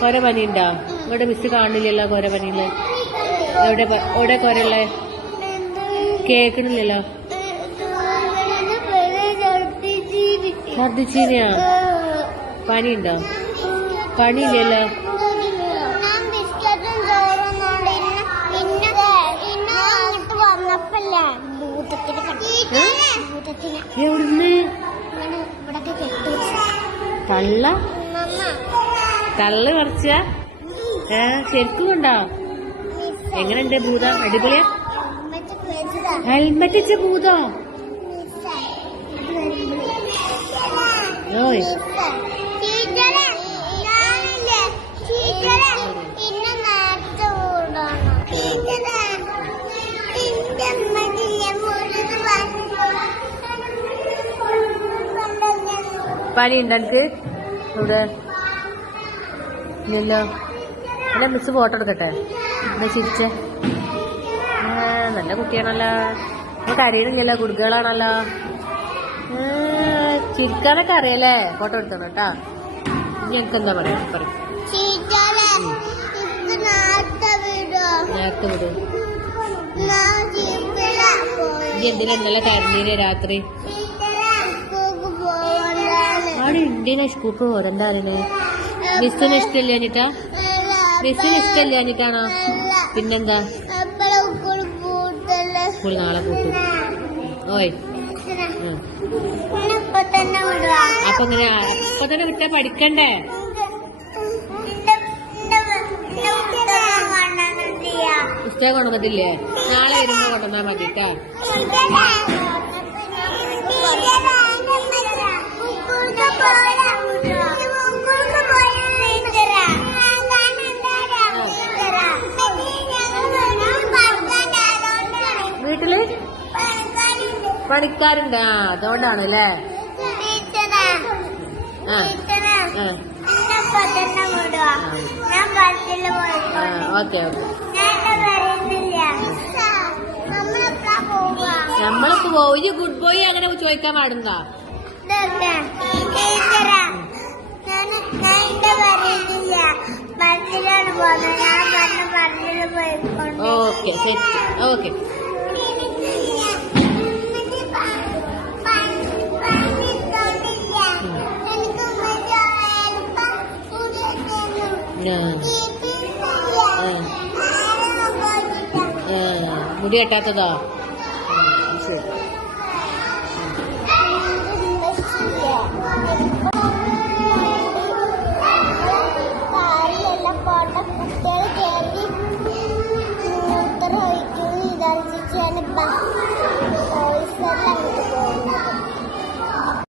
കൊര പനി ഉണ്ടോ? ഇവിടെ മിസ് കാണില്ലല്ലോ കൊര പനിയില്. എവിടെ കൊരയുള്ളേ? കേക്കണില്ലല്ലോ. ഛർദിച്ചീനിയാ? പനിയുണ്ടോ? പനിയില്ലല്ലോ. എവിടുന്ന്? തള്ളു പറിച്ച? ശരിക്കും ഉണ്ടോ? എങ്ങനെയുണ്ട് ഭൂതം? അടിപൊളിയാ? ഹെൽമെറ്റ് വെച്ച ഭൂതോ? ഓയ് പനി ഉണ്ടോ എനിക്ക്? ഇവിടെ ഇല്ലല്ലോ. എന്നാ മിസ് ഫോട്ടോ എടുക്കട്ടെ? എന്നാ ചിരിച്ചേ. നല്ല കുട്ടിയാണല്ലോ. നമുക്ക് അറിയണില്ലല്ലോ, കുടുക്കുകളാണല്ലോ. ചിരിക്കാനൊക്കെ അറിയാലേ? ഫോട്ടോ എടുക്കണം കേട്ടാ. ഇനി എനിക്ക് എന്താ പറയാ? പറയും നേരത്തെ വിടും. ഇനി എന്തിനാ ഇന്നലെ കരഞ്ഞീനെ രാത്രി? അവിടെ ഇന്ത്യനെ സ്കൂൾക്ക് പോകണ്ട അറിയണേ. മിസ്സിന് ഇഷ്ടമില്ലാഞ്ഞിട്ടാ? മിസ്സിന് ഇഷ്ടമില്ലാഞ്ഞിട്ടാണോ? പിന്നെന്താ? സ്കൂൾ നാളെ കൂട്ടും. ഓയ് അപ്പൊ ഇങ്ങനെ അപ്പൊ തന്നെ വിട്ടാ പഠിക്കണ്ടേ? പുസ്തകം കൊണ്ടുവന്നില്ലേ? നാളെ വരുമ്പോ കൊണ്ടുവന്നാ മതിട്ടാ. വീട്ടില് പണിക്കാരുണ്ട്. അതുകൊണ്ടാണ് അല്ലേ? Okay okay. നമ്മളിപ്പോ പോയി ഗുഡ് ബോയ് അങ്ങനെ ചോദിക്കാൻ പാടുന്ന. Okay set. ഓക്കെ മുടി കെട്ടാത്തതോ? ശരി. കുട്ടികൾ കേൾവി മൂത്ര ഒഴിക്കുന്നു. ഇതാ